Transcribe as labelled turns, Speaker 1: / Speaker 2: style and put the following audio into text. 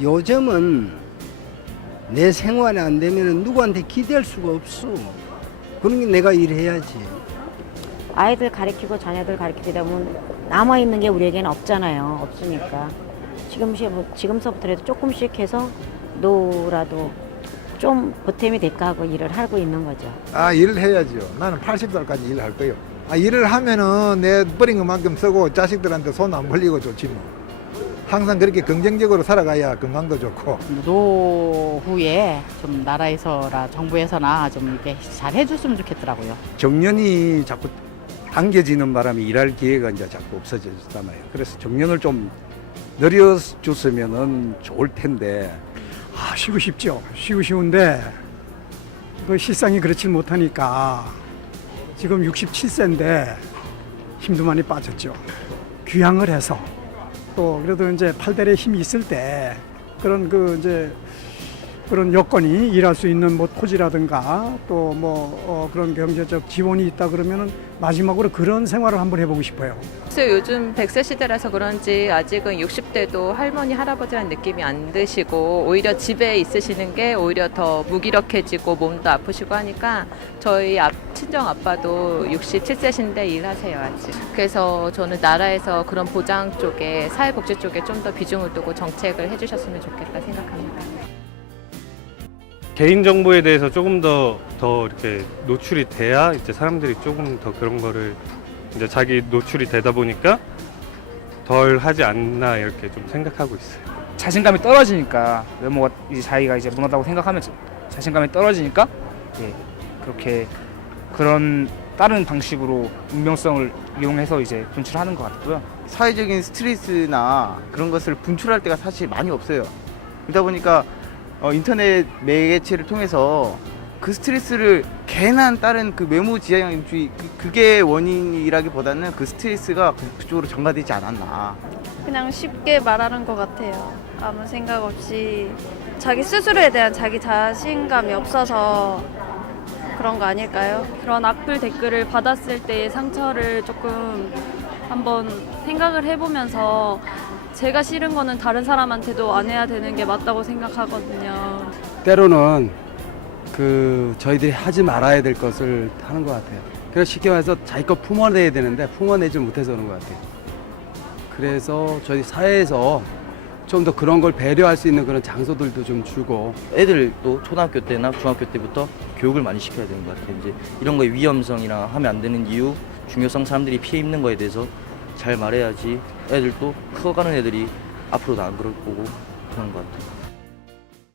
Speaker 1: 요즘은 내 생활이 안 되면 누구한테 기대할 수가 없어. 그런 게 내가 일해야지.
Speaker 2: 아이들 가르치고 자녀들 가르치게 되면 남아 있는 게 우리에게는 없잖아요. 없으니까 지금 시 지금서부터라도 조금씩 해서 노라도 좀 보탬이 될까 하고 일을 하고 있는 거죠.
Speaker 3: 아 일을 해야죠. 나는 80살까지 일할 거예요. 아 일을 하면은 내 버린 것만큼 쓰고 자식들한테 손 안 벌리고 좋지 뭐. 항상 그렇게 긍정적으로 살아가야 건강도 좋고.
Speaker 4: 노후에 좀 나라에서나 정부에서나 좀 이렇게 잘 해줬으면 좋겠더라고요.
Speaker 5: 정년이 자꾸 당겨지는 바람에 일할 기회가 이제 자꾸 없어졌잖아요. 그래서 정년을 좀 늘려줬으면 좋을 텐데
Speaker 6: 아, 쉬고 싶죠. 쉬고 싶은데 그 실상이 그렇지 못하니까 지금 67세인데 힘도 많이 빠졌죠. 귀향을 해서 또 그래도 이제 팔다리에 힘이 있을 때 그런 그 이제 그런 여건이 일할 수 있는 뭐 토지라든가 또뭐 그런 경제적 지원이 있다 그러면은 마지막으로 그런 생활을 한번 해보고 싶어요.
Speaker 7: 글쎄요, 요즘 100세 시대라서 그런지 아직은 60대도 할머니, 할아버지라는 느낌이 안 드시고 오히려 집에 있으시는 게 오히려 더 무기력해지고 몸도 아프시고 하니까 저희 앞, 친정 아빠도 67세신데 일하세요, 아직. 그래서 저는 나라에서 그런 보장 쪽에 사회복지 쪽에 좀 더 비중을 두고 정책을 해주셨으면 좋겠다 생각합니다.
Speaker 8: 개인 정보에 대해서 조금 더, 더 이렇게 노출이 돼야 이제 사람들이 조금 더 그런 거를 이제 자기 노출이 되다 보니까 덜 하지 않나 이렇게 좀 생각하고 있어요.
Speaker 9: 자신감이 떨어지니까 외모가 이제 자기가 이제 무난하다고 생각하면 자신감이 떨어지니까 예, 그렇게 그런 다른 방식으로 익명성을 이용해서 이제 분출하는 것 같고요.
Speaker 10: 사회적인 스트레스나 그런 것을 분출할 때가 사실 많이 없어요. 그러다 보니까 어, 인터넷 매개체를 통해서 그 스트레스를 괜한 다른 그 외모 지향주의 그- 그게 원인이라기보다는 그 스트레스가 그쪽으로 전가되지 않았나.
Speaker 11: 그냥 쉽게 말하는 것 같아요. 아무 생각 없이 자기 스스로에 대한 자기 자신감이 없어서 그런 거 아닐까요?
Speaker 12: 그런 악플 댓글을 받았을 때의 상처를 조금 한번 생각을 해보면서 제가 싫은 거는 다른 사람한테도 안 해야 되는 게 맞다고 생각하거든요.
Speaker 5: 때로는 그 저희들이 하지 말아야 될 것을 하는 것 같아요. 그래서 쉽게 말해서 자기 거 품어내야 되는데 품어내지 못해서 그런 것 같아요. 그래서 저희 사회에서 좀 더 그런 걸 배려할 수 있는 그런 장소들도 좀 주고
Speaker 10: 애들도 초등학교 때나 중학교 때부터 교육을 많이 시켜야 되는 것 같아요. 이제 이런 거의 위험성이나 하면 안 되는 이유, 중요성 사람들이 피해 입는 거에 대해서 잘 말해야지 애들도 커가는 애들이 앞으로도 안 그럴 거고 그런 것 같아요.